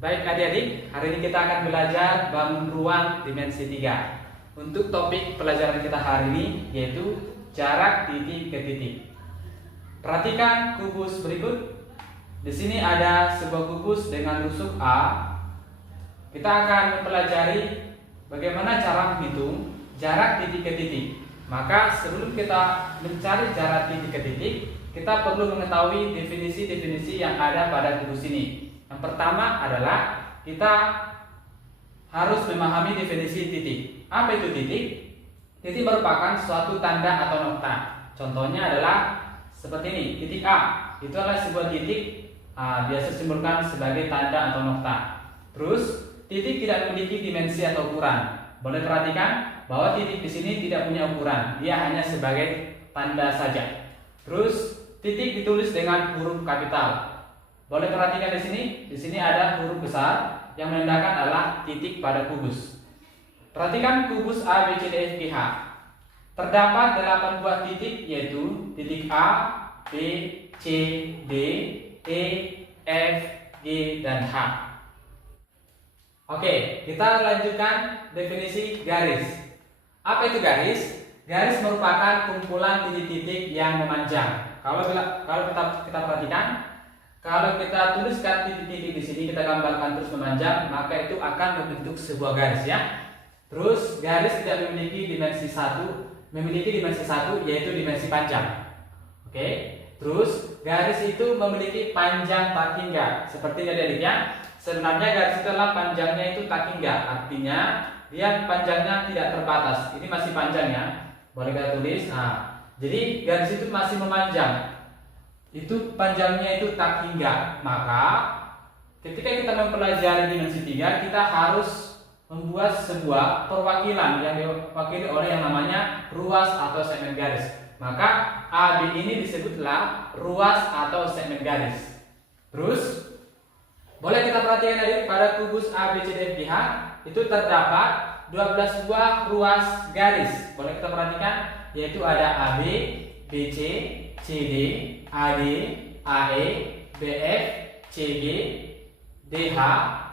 Baik adik-adik, hari ini kita akan belajar bangun ruang dimensi 3. Untuk topik pelajaran kita hari ini yaitu jarak titik ke titik. Perhatikan kubus berikut. Di sini ada sebuah kubus dengan rusuk A. Kita akan mempelajari bagaimana cara menghitung jarak titik ke titik. Maka sebelum kita mencari jarak titik ke titik, kita perlu mengetahui definisi-definisi yang ada pada kubus ini. Yang pertama adalah kita harus memahami definisi titik. Apa itu titik? Titik merupakan suatu tanda atau nokta. Contohnya adalah seperti ini, titik A. Itu adalah sebuah titik biasa simbolkan sebagai tanda atau nokta. Terus titik tidak memiliki dimensi atau ukuran. Boleh perhatikan bahwa titik di sini tidak punya ukuran. Dia hanya sebagai tanda saja. Terus titik ditulis dengan huruf kapital. Boleh perhatikan di sini. Di sini ada huruf besar yang menandakan adalah titik pada kubus. Perhatikan kubus A, B, C, D, F, G, H. Terdapat 8 buah titik yaitu titik A, B, C, D, E, F, G, dan H. Oke, kita lanjutkan definisi garis. Apa itu garis? Garis merupakan kumpulan titik-titik yang memanjang. Kalau kita perhatikan, kalau kita tuliskan titik-titik di sini, kita gambarkan terus memanjang, maka itu akan membentuk sebuah garis ya. Terus garis tidak memiliki dimensi satu, yaitu dimensi panjang. Oke. Terus garis itu memiliki panjang tak hingga. Seperti yang ada ya. Sebenarnya garis itu adalah panjangnya itu tak hingga, artinya dia panjangnya tidak terbatas. Ini masih panjang ya. Boleh kita tulis. Jadi garis itu masih memanjang. Itu panjangnya itu tak hingga. Maka ketika kita mempelajari dimensi 3, kita harus membuat sebuah perwakilan yang diwakili oleh yang namanya ruas atau segmen garis. Maka AB ini disebutlah ruas atau segmen garis. Terus boleh kita perhatikan tadi pada kubus A, B, C, D, F, G, H itu terdapat 12 buah ruas garis. Boleh kita perhatikan yaitu ada AB, BC, CD, AD, AE, BF, CG, DH,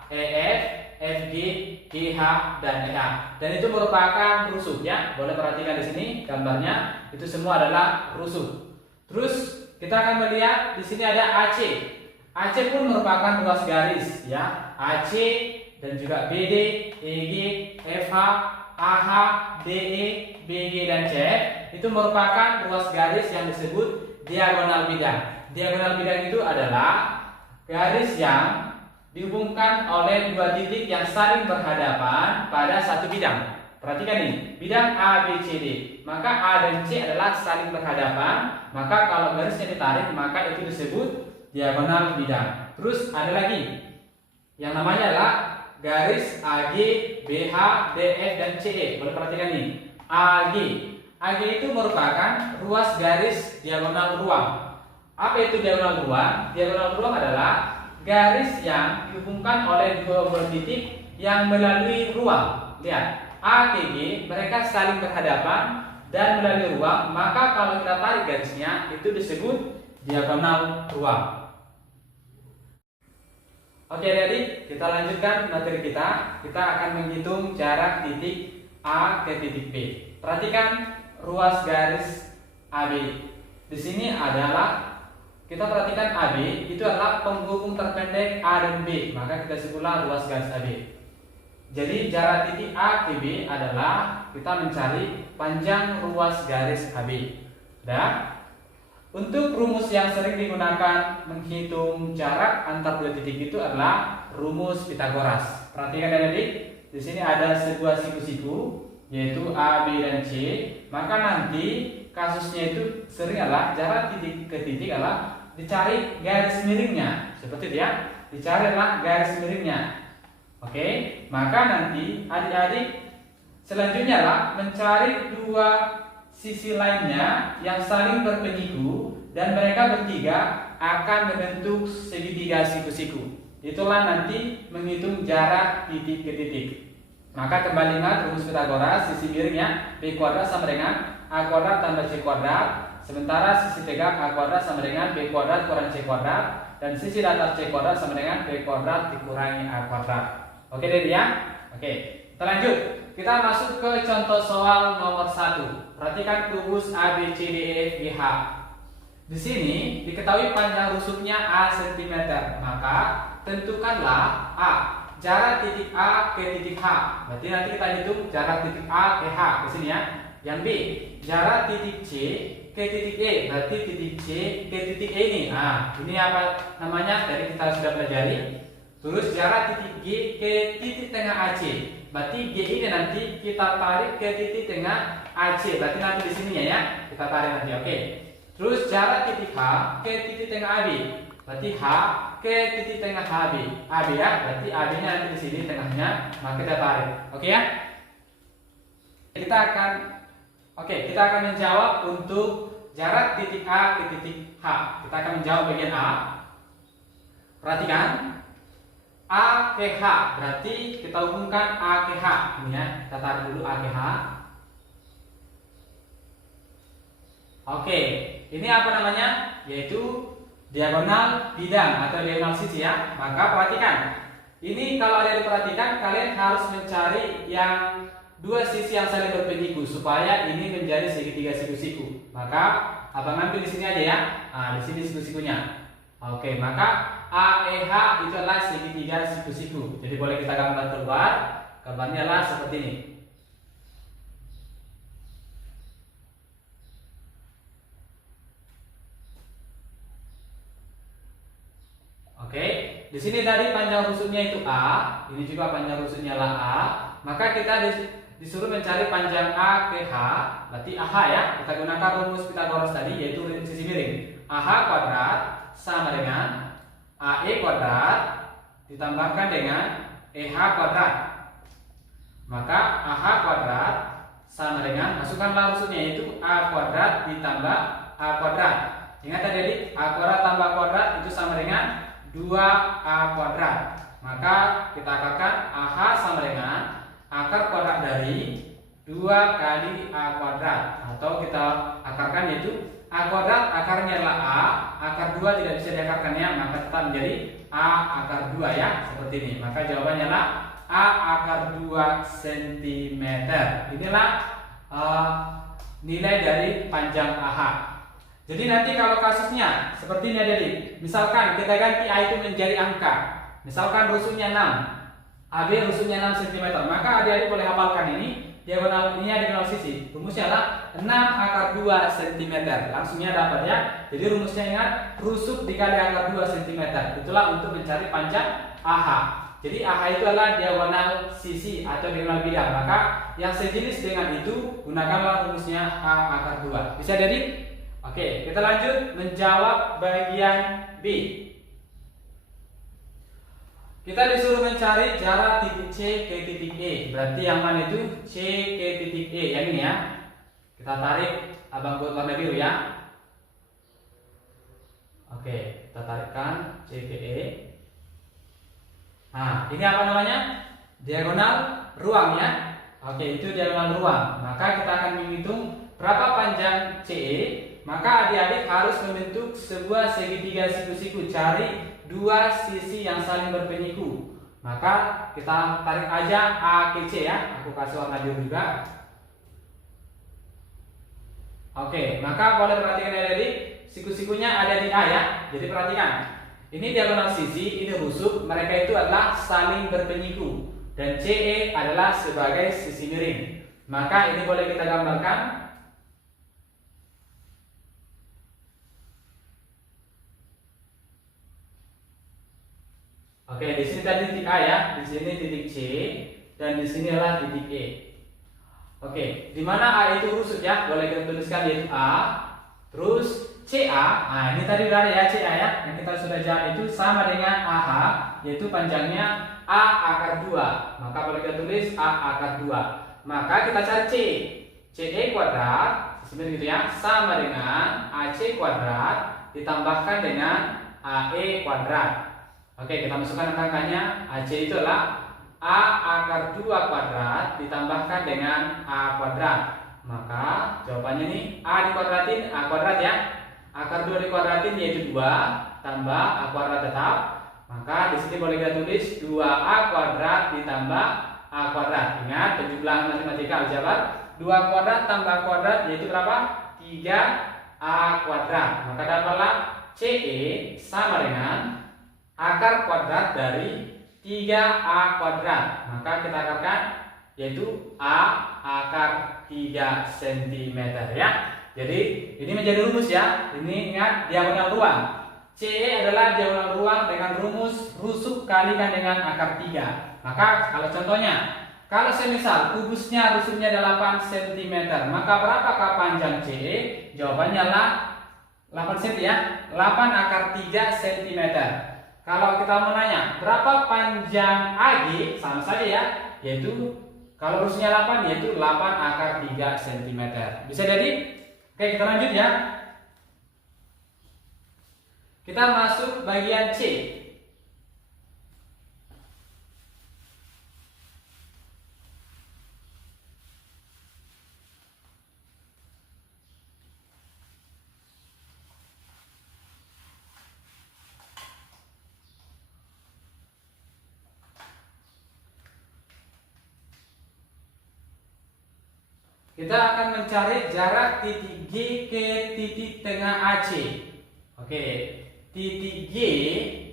EF, FG, GH, dan EH. Dan itu merupakan rusuk ya. Boleh perhatikan di sini gambarnya, itu semua adalah rusuk. Terus kita akan melihat di sini ada AC. AC pun merupakan ruas garis ya. AC dan juga BD, EG, FH, AH, DE, BG, dan CF itu merupakan ruas garis yang disebut diagonal bidang. Diagonal bidang itu adalah garis yang dihubungkan oleh dua titik yang saling berhadapan pada satu bidang. Perhatikan ini, bidang A, B, C, D. Maka A dan C adalah saling berhadapan. Maka kalau garisnya ditarik, maka itu disebut diagonal bidang. Terus ada lagi yang namanya adalah garis AG, BH, DF, dan CE. Boleh perhatikan ini, AG. AG itu merupakan ruas garis diagonal ruang. Apa itu diagonal ruang? Diagonal ruang adalah garis yang dihubungkan oleh dua buah titik yang melalui ruang. Lihat, A, G, mereka saling berhadapan dan melalui ruang. Maka kalau kita tarik garisnya, itu disebut diagonal ruang. Oke adik-adik, kita lanjutkan materi kita. Kita akan menghitung jarak titik A ke titik B. Perhatikan ruas garis AB. Di sini adalah kita perhatikan AB itu adalah penghubung terpendek A dan B. Maka kita sebutlah ruas garis AB. Jadi jarak titik A ke B adalah kita mencari panjang ruas garis AB. Dan untuk rumus yang sering digunakan menghitung jarak antar dua titik itu adalah rumus Pitagoras. Perhatikan adik-adik, di sini ada sebuah siku-siku yaitu A, B, dan C. Maka nanti kasusnya itu sering adalah jarak titik ke titik adalah dicari garis miringnya. Seperti itu ya, dicari adalah garis miringnya. Oke, maka nanti adik-adik selanjutnya adalah mencari dua sisi lainnya yang saling berpenyiku dan mereka bertiga akan membentuk segitiga siku-siku. Itulah nanti menghitung jarak titik ke titik. Maka kembali ingat rumus Pitagoras, sisi miringnya B kuadrat sama dengan A kuadrat tambah C kuadrat. Sementara sisi tegak A kuadrat sama dengan B kuadrat kurang C kuadrat. dan sisi datar C kuadrat sama dengan B kuadrat dikurangi A kuadrat. Oke deh ya. Oke, kita lanjut. Kita masuk ke contoh soal nomor 1. Perhatikan rumus A B C D E F G H. Di sini diketahui panjang rusuknya A cm, maka tentukanlah A jarak titik A ke titik H. Berarti nanti kita hitung jarak titik A ke H ke sini ya. Yang B, jarak titik C ke titik E. Berarti titik C ke titik E ini. Nah, ini apa namanya? Tadi kita sudah pelajari. Terus jarak titik G ke titik tengah AC. Berarti G ini nanti kita tarik ke titik tengah AC. Berarti nanti di sininya ya. Kita tarik nanti. Oke. Terus jarak titik H ke titik tengah AB. Berarti H ke titik tengah HB. AB ya. Berarti AB-nya nanti di sini tengahnya. Maka kita tarik. Oke ya. Kita akan menjawab untuk jarak titik A ke titik H. Kita akan menjawab bagian A. Perhatikan. A ke H, berarti kita hubungkan A ke H. Ini ya, kita tarik dulu A ke H. Oke, ini apa namanya? Yaitu diagonal bidang atau diagonal sisi ya. Maka perhatikan. Ini kalau ada diperhatikan, kalian harus mencari yang dua sisi yang saling berpenyiku supaya ini menjadi segitiga siku-siku. Maka abang ambil di sini aja ya. Nah, di sini siku-sikunya. Oke, maka AEH itu adalah segitiga siku-siku. Jadi boleh kita gambar keluar. Gambarnya adalah seperti ini. Oke, di sini tadi panjang rusuknya itu A, ini juga panjang rusuknya adalah A. Maka kita disuruh mencari panjang A ke H, berarti AH ya. Kita gunakan rumus Pythagoras tadi, yaitu sisi miring. AH kuadrat sama dengan AE kuadrat ditambahkan dengan EH kuadrat. Maka AH kuadrat sama dengan, masukkanlah rusuknya yaitu A kuadrat ditambah A kuadrat. Ingat tadi A kuadrat tambah kuadrat itu sama dengan 2A kuadrat. Maka kita akarkan AH sama dengan akar kuadrat dari 2 kali A kuadrat. Atau kita akarkan yaitu A kuadrat akarnya adalah A, akar 2 tidak bisa diakarkannya, maka tetap menjadi A akar 2 ya, seperti ini. Maka jawabannya adalah A akar 2 cm. Inilah nilai dari panjang AH. Jadi nanti kalau kasusnya seperti ini adik, misalkan kita ganti A itu menjadi angka. Misalkan rusuknya 6, AB rusuknya 6 cm, maka adik-adik boleh hafalkan ini. Diagonal ini diagonal sisi. Rumusnya adalah 6 akar 2 cm. Langsungnya dapat ya. Jadi rumusnya ingat, rusuk dikali akar 2 cm. Itulah untuk mencari panjang AH. Jadi AH itu adalah diagonal sisi atau diagonal bidang. Maka yang sejenis dengan itu gunakanlah rumusnya A akar 2. Bisa jadi? Oke, kita lanjut menjawab bagian B. Kita disuruh mencari jarak titik C ke titik E. Berarti yang mana itu? C ke titik E. Yang ini ya. Kita tarik, abang buat warna biru ya. Oke, kita tarikkan C ke E. Nah, ini apa namanya? Diagonal ruang ya. Oke, itu diagonal ruang. Maka kita akan menghitung berapa panjang CE. Maka adik-adik harus membentuk sebuah segitiga siku-siku. Cari dua sisi yang saling berpenyiku. Maka kita tarik aja A ke C ya. Aku kasih warna biru juga. Oke, maka boleh perhatikan adik-adik, siku-sikunya ada di A ya. Jadi perhatikan. Ini diagonal sisi, ini rusuk. Mereka itu adalah saling berpenyiku. Dan CE adalah sebagai sisi miring. Maka ini boleh kita gambarkan. Oke, di sini tadi titik A ya, di sini titik C, dan di sini adalah titik E. Oke, di mana A itu rusuk ya, boleh kita tuliskan yaitu A. Terus CA, nah ini tadi udah ada ya CA ya, yang kita sudah jawab itu sama dengan AH, yaitu panjangnya A akar 2. Maka boleh kita tulis A akar 2. Maka kita cari C. CE kuadrat, sebenarnya gitu ya, sama dengan AC kuadrat ditambahkan dengan AE kuadrat. Oke, kita masukkan angka-angkanya. AC itu adalah A akar 2 kuadrat ditambahkan dengan A kuadrat. Maka jawabannya nih A dikuadratin A kuadrat ya. Akar 2 dikuadratin yaitu 2 tambah A kuadrat tetap. Maka di sini boleh kita tulis 2A kuadrat ditambah A kuadrat. Ingat, penjumlahan matematika aljabar 2 kuadrat tambah A kuadrat yaitu berapa? 3A kuadrat. Maka dapatlah CE sama dengan akar kuadrat dari 3A kuadrat. Maka kita akarkan yaitu A akar 3 cm ya. Jadi ini menjadi rumus ya. Ini ingat diagonal ruang. CE adalah diagonal ruang dengan rumus rusuk kalikan dengan akar 3. Maka kalau contohnya, kalau semisal kubusnya rusuknya 8 cm, maka berapakah panjang CE? Jawabannya adalah 8 cm ya. 8 akar 3 cm. Kalau kita mau nanya berapa panjang AG, sama saja ya, yaitu kalau rusuknya 8 yaitu 8 akar 3 cm. Bisa jadi? Oke, kita lanjut ya. Kita masuk bagian C. Kita akan mencari jarak titik G ke titik tengah AC. Oke, titik G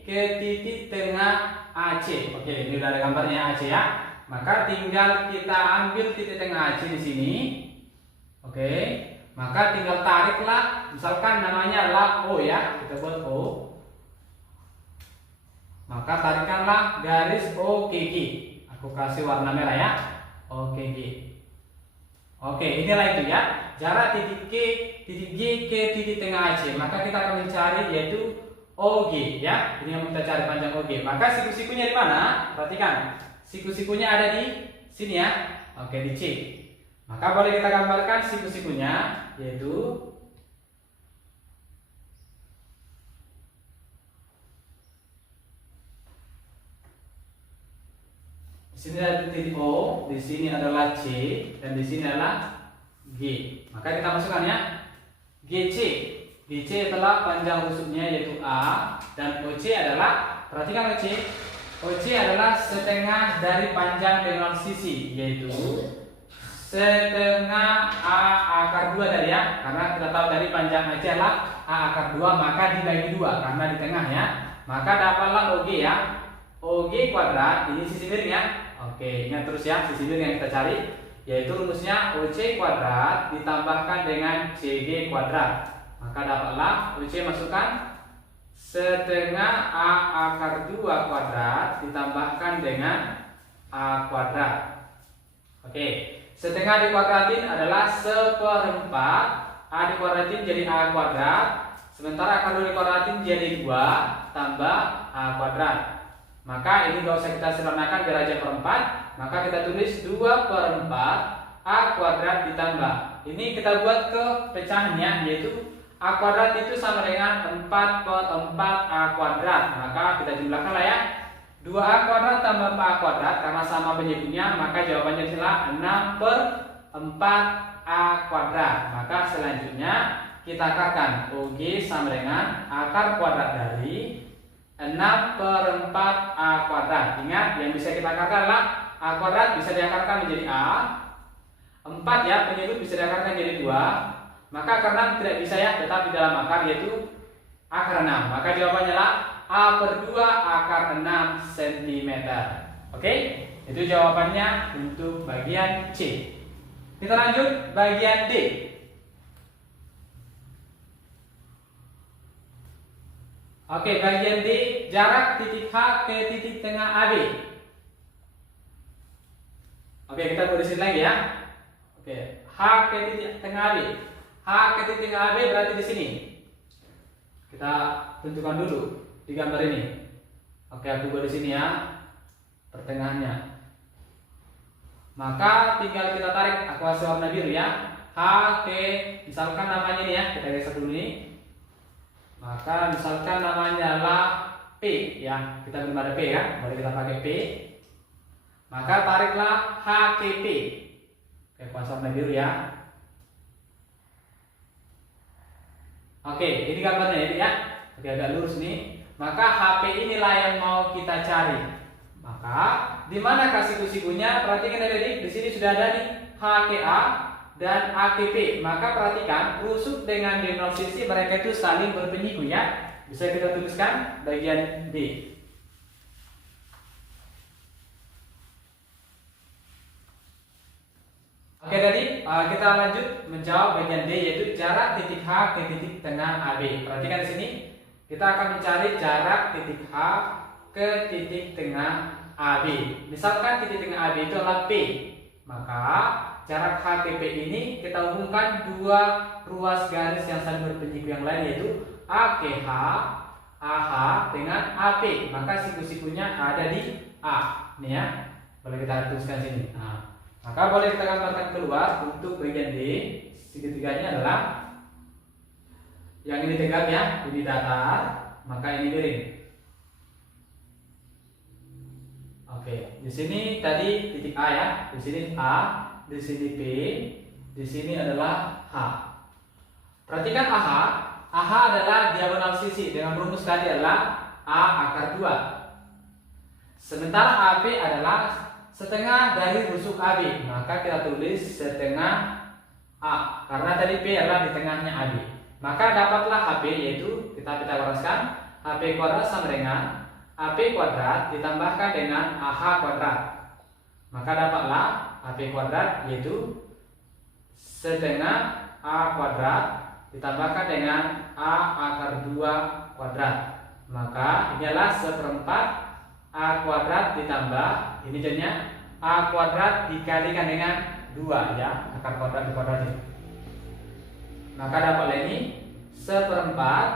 ke titik tengah AC. Oke, ini udah ada gambarnya AC ya. Maka tinggal kita ambil titik tengah AC di sini. Oke, maka tinggal tariklah. Misalkan namanya adalah O ya, kita buat O. Maka tarikanlah garis OKG. Aku kasih warna merah ya. OKG. Oke, inilah itu ya. Jarak titik G ke titik tengah AC. Maka kita akan mencari yaitu OG ya. Ini yang kita cari panjang OG. Maka siku-sikunya di mana? Perhatikan. Siku-sikunya ada di sini ya. Oke, di C. Maka boleh kita gambarkan siku-sikunya yaitu di sini ada titik O, di sini adalah C, dan di sini adalah G. Maka kita masukkan ya. GC. GC adalah panjang rusuknya yaitu A, dan OC adalah, perhatikan OC. OC adalah setengah dari panjang dengan sisi, yaitu setengah A akar 2 tadi ya. Karena kita tahu tadi panjang AC adalah A akar 2, maka dibagi 2 karena di tengah ya. Maka dapatlah OG ya. OG kuadrat, ini sisi miring ya. Oke, ingat terus ya, sisi miring yang kita cari yaitu rumusnya OC kuadrat ditambahkan dengan CG kuadrat. Maka dapatlah OC masukkan setengah A akar 2 kuadrat ditambahkan dengan A kuadrat. Oke, setengah dikuadratin adalah 1/4. A dikuadratin jadi A kuadrat. Sementara akar 2 dikuadratin jadi 2 tambah A kuadrat. Maka ini gak usah kita sederhanakan biar aja per 4. Maka kita tulis 2/4 A kuadrat ditambah. Ini kita buat ke pecahannya yaitu A kuadrat itu sama dengan 4/4 A kuadrat. Maka kita jumlahkan lah ya. 2A kuadrat tambah 4A kuadrat karena sama penyebutnya, maka jawabannya adalah 6/4 A kuadrat. Maka selanjutnya kita akarkan OG sama dengan akar kuadrat dari 6/4 A kuadrat. Ingat, yang bisa kita akarkan adalah A kuadrat bisa diakarkan menjadi A. 4 ya, penyebut bisa diakarkan menjadi 2. Maka akar 6 tidak bisa ya, tetapi dalam akar yaitu akar 6. Maka jawabannya adalah A/2 akar 6 cm. Oke, itu jawabannya untuk bagian C. Kita lanjut bagian D. Oke, bagian D, jarak titik H ke titik tengah AB. Oke, kita tulisin lagi ya. Oke, H ke titik tengah AB. H ke titik tengah AB berarti di sini. Kita tentukan dulu di gambar ini. Oke, aku buat di sini ya, pertengahannya. Maka tinggal kita tarik, aku kasih warna biru ya. H ke, misalkan namanya ini ya, kita geser dulu ini. Maka misalkan namanya adalah P ya, kita belum ada P ya, boleh kita pakai P. Maka tariklah H ke P. Oke, aku kasih warna biru ya. Oke, ini gambarnya ini ya. Oke, agak lurus nih. Maka HP inilah yang mau kita cari. Maka di manakah siku-sikunya? Perhatikan adik-adik, di sini sudah ada nih HKA dan AKP. Maka perhatikan rusuk dengan D0 sisi mereka itu saling berpenyiku ya. Bisa kita tuliskan bagian D. Oke tadi kita lanjut menjawab bagian D, yaitu jarak titik H ke titik tengah AB. Perhatikan di sini kita akan mencari jarak titik H ke titik tengah AB. Misalkan titik tengah AB itu adalah P, maka jarak H ke P ini kita hubungkan dua ruas garis yang saling berpenyiku yang lain, yaitu A ke H, AH dengan AP. Maka siku-sikunya ada di A. Ini ya, boleh kita tuliskan sini. Maka boleh kita gambarkan keluar untuk bagian D. Segitiganya adalah yang ini tegak ya, ini datar, maka ini miring. Oke, di sini tadi titik A ya, di sini A, di sini P, di sini adalah H. Perhatikan AH, AH adalah diagonal sisi dengan rumus tadi adalah A akar 2. Sementara AP adalah setengah dari rusuk AB, maka kita tulis setengah A karena tadi P adalah di tengahnya AB. Maka dapatlah HP, yaitu kita pitagoraskan HP kuadrat sama dengan AP kuadrat ditambahkan dengan AH kuadrat. Maka dapatlah HP kuadrat yaitu setengah A kuadrat ditambahkan dengan A akar 2 kuadrat. Maka ini adalah seperempat A kuadrat ditambah ini jadinya A kuadrat dikalikan dengan 2 ya, akar kuadrat dikuadratin. Maka dapatlah ini seperempat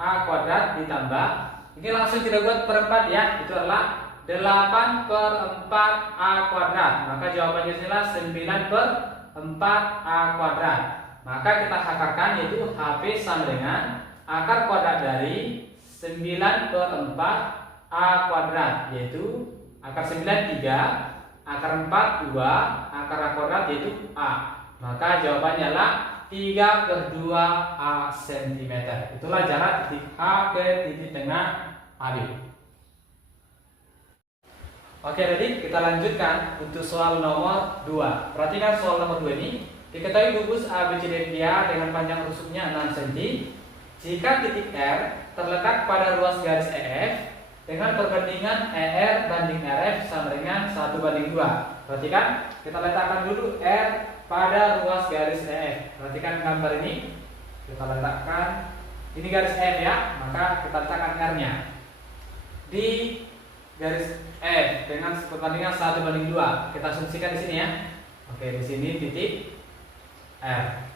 A kuadrat ditambah, ini langsung kita buat perempat ya, itu adalah 8/4 A kuadrat. Maka jawabannya adalah 9/4 A kuadrat. Maka kita akarkan, yaitu HP sama dengan akar kuadrat dari 9/4 A kuadrat, yaitu akar 9 3, akar 4 2, akar A kuadrat yaitu A. Maka jawabannya adalah 3/2 A cm. Itulah jarak titik A ke titik tengah AB. Oke, jadi kita lanjutkan untuk soal nomor 2. Perhatikan soal nomor 2 ini. Diketahui gugus ABCDFA dengan panjang rusuknya 6 cm. Jika titik R terletak pada ruas garis EF dengan perbandingan ER banding RF sama dengan 1/2. Perhatikan, kita letakkan dulu R pada ruas garis EF. Perhatikan gambar ini. Kita letakkan, ini garis EF ya, maka kita letakkan R-nya di garis F dengan perbandingan 1/2. Kita asumsikan di sini ya. Oke, di sini titik R.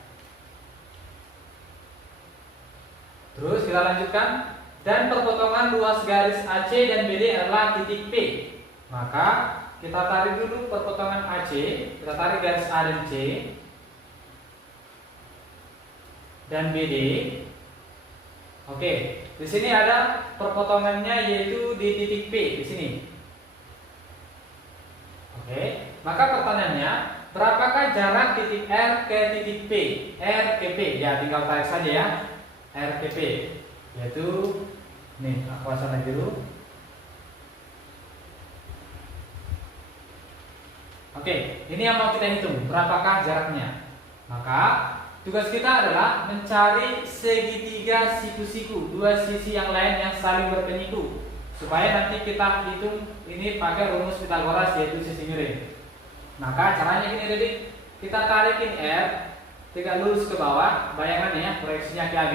Terus kita lanjutkan. Dan perpotongan luas garis AC dan BD adalah titik P. Maka kita tarik dulu perpotongan AC, kita tarik garis A dan C dan BD. Oke, di sini ada perpotongannya yaitu di titik P di sini. Oke, maka pertanyaannya, berapakah jarak titik R ke titik P? R ke P, ya tinggal tarik saja ya. R ke P, yaitu nih, aku pasang lagi dulu. Oke, ini yang mau kita hitung, berapakah jaraknya. Maka tugas kita adalah mencari segitiga siku-siku, dua sisi yang lain yang saling berpenyiku, supaya nanti kita hitung ini pakai rumus Pitagoras, yaitu sisi miring. Maka caranya gini, jadi kita tarikin R tegak lurus ke bawah, bayangan ya, proyeksinya ke AB.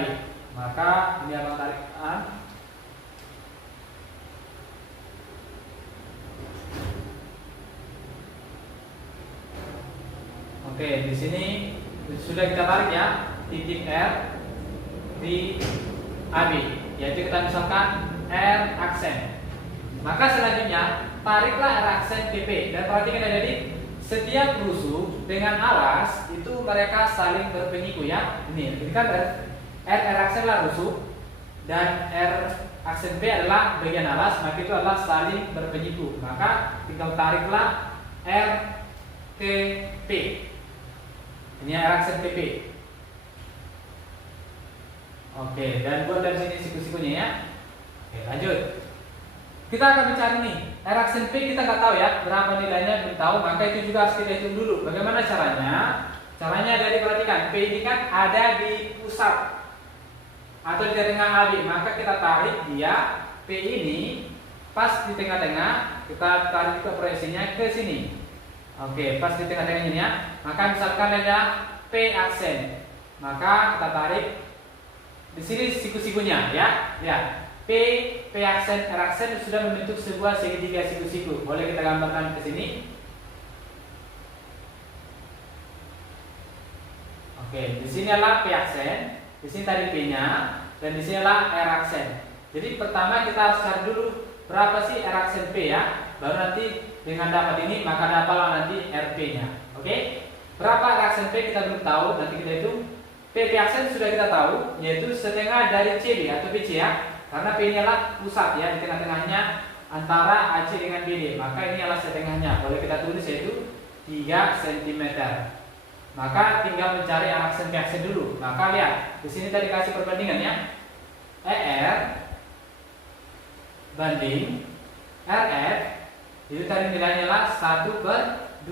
Maka ini akan tarik A. Oke, di sini sudah kita tarik ya titik R di AB, yaitu kita misalkan R aksen. Maka selanjutnya tariklah R aksen PP, dan perhatikan jadi setiap rusuk dengan alas itu mereka saling berpenyiku ya. Ini kan R aksen lah rusuk dan R aksen P adalah bagian alas, maka itu adalah saling berpenyiku. Maka tinggal tariklah R ke P. Ini R aksen PP. Oke, dan buat dari sini siku-sikunya ya. Oke, lanjut. Kita akan mencari nih R aksen P, kita nggak tahu ya berapa nilainya, belum tahu, maka itu juga harus kita hitung dulu. Bagaimana caranya? Caranya dari perhatikan, P ini kan ada di pusat atau di tengah AB, maka kita tarik dia P ini pas di tengah-tengah, kita tarik juga proyeksinya ke sini. Oke, pas di tengah-tengahnya ini ya. Maka misalkan ada P aksen, maka kita tarik di sini siku-sikunya ya. Lihat, P aksen, R aksen sudah membentuk sebuah segitiga siku-siku. Boleh kita gambarkan ke sini. Oke, di sini adalah P aksen, di sini tadi P-nya, dan di sini adalah R aksen. Jadi pertama kita harus cari dulu berapa sih R aksen P ya. Baru nanti dengan dapat ini maka dapatlah nanti RP-nya. Oke? Berapa R aksen P kita belum tahu, nanti kita hitung. P aksen sudah kita tahu, yaitu setengah dari CB atau BC ya. Karena P ini adalah pusat ya, di tengah-tengahnya antara AC dengan BD. Maka ini adalah setengahnya. Boleh kita tulis yaitu 3 cm. Maka tinggal mencari R aksen P aksen dulu. Maka lihat, di sini tadi kasih perbandingan ya. ER banding RF itu tadi nilainya adalah 1/2.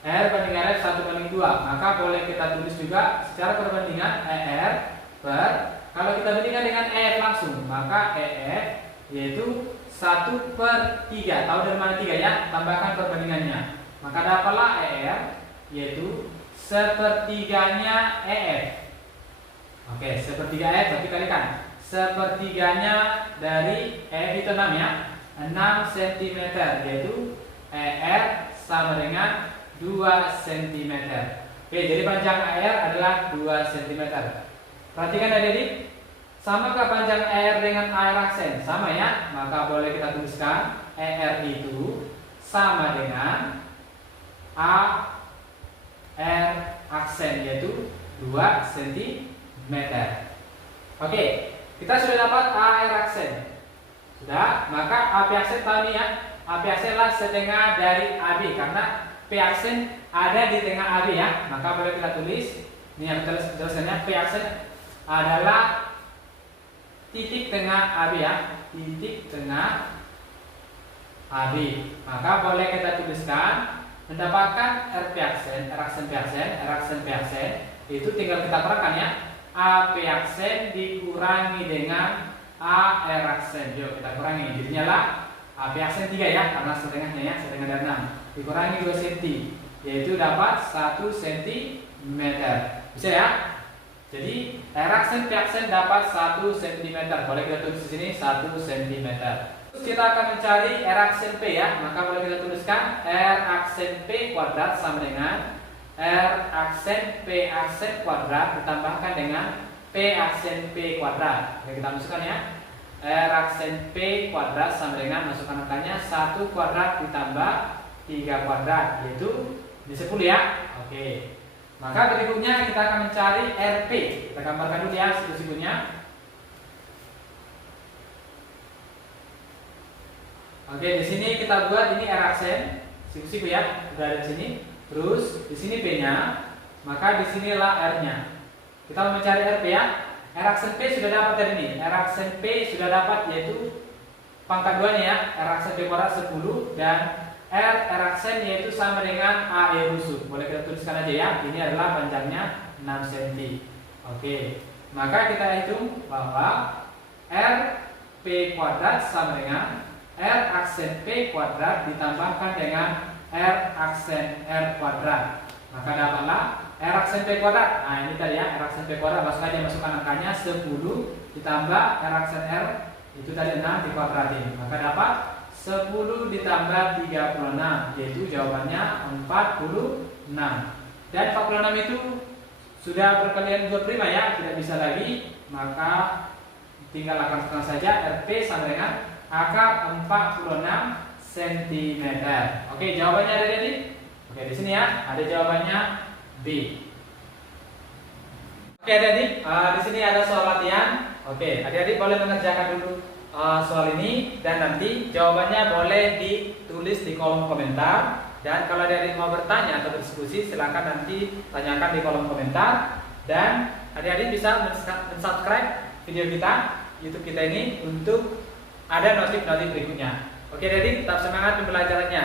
R banding RF 1/2. Maka boleh kita tulis juga secara perbandingan ER per, kalau kita bandingkan dengan EF langsung, maka EF yaitu 1/3. Tahu dari mana 3 ya? Tambahkan perbandingannya. Maka dapatlah ER yaitu 1/3-nya EF. Oke, 1/3 EF berarti kalikan 1/3-nya dari EF itu 6 ya. 6 cm, yaitu ER sama dengan 2 cm. Oke, jadi panjang ER adalah 2 cm. Perhatikan adik-adik, samakah panjang ER dengan R aksen? Sama ya, maka boleh kita tuliskan ER itu sama dengan R aksen, yaitu 2 cm. Oke, kita sudah dapat AR aksen. Sudah, maka AP aksen tahu nih ya. AP aksen adalah setengah dari AB, karena P aksen ada di tengah AB ya. Maka boleh kita tulis, ini yang kita jelaskannya, P aksen adalah titik tengah AB ya. Titik tengah AB. Maka boleh kita tuliskan mendapatkan RP aksen, R aksen P aksen, R aksen P aksen, itu tinggal kita perhatikan ya. AP aksen dikurangi dengan AR aksen. Yuk kita kurangi. Jadinya lah AP aksen 3 ya, karena setengahnya ya, setengah dari 6. Dikurangi 2 cm, yaitu dapat 1 cm. Bisa ya? Jadi R aksen P aksen dapat 1 cm. Boleh kita tulis di sini 1 cm. Terus kita akan mencari R aksen P ya. Maka boleh kita tuliskan R aksen P kuadrat sama dengan R aksen P aksen kuadrat ditambahkan dengan P aksen P kuadrat. Oke, kita masukkan ya. R aksen P kuadrat sama dengan, masukkan angkanya 1 kuadrat ditambah 3 kuadrat, yaitu di 10 ya. Oke. Maka berikutnya kita akan mencari RP. Kita gambarkan dulu ya siku-sikunya. Oke, di sini kita buat ini R aksen, siku-siku ya, udah ada di sini. Terus di sini P-nya, maka di sinilah R-nya. Kita mau mencari RP ya. R aksen P sudah dapat tadi nih. R aksen P sudah dapat, yaitu pangkat 2-nya ya. R aksen P kuadrat 10 dan R aksen yaitu sama dengan AE rusuk. Boleh kita tuliskan aja ya. Ini adalah panjangnya 6 cm. Oke. Maka kita hitung bahwa RP kuadrat sama dengan R aksen P kuadrat ditambahkan dengan R aksen R kuadrat. Maka dapatlah R aksen P kuadrat. Nah ini tadi ya, R aksen P kuadrat, masukkan angkanya 10 ditambah R aksen R itu tadi 6 dikuadratin. Maka dapat 10 ditambah 36, yaitu jawabannya 46. Dan 46 itu sudah berkalian 25 ya, tidak bisa lagi. Maka tinggal lakukan saja RP sama dengan akar 46 cm. Oke, jawabannya ada di. Oke, di sini ya, ada jawabannya B. Oke, adik-adik, di sini ada soal latihan. Oke, adik-adik boleh mengerjakan dulu soal ini dan nanti jawabannya boleh ditulis di kolom komentar. Dan kalau adik-adik mau bertanya atau berdiskusi, silakan nanti tanyakan di kolom komentar. Dan adik-adik bisa subscribe video kita, YouTube kita ini untuk ada notif-notif berikutnya. Oke, adik-adik tetap semangat pembelajarannya.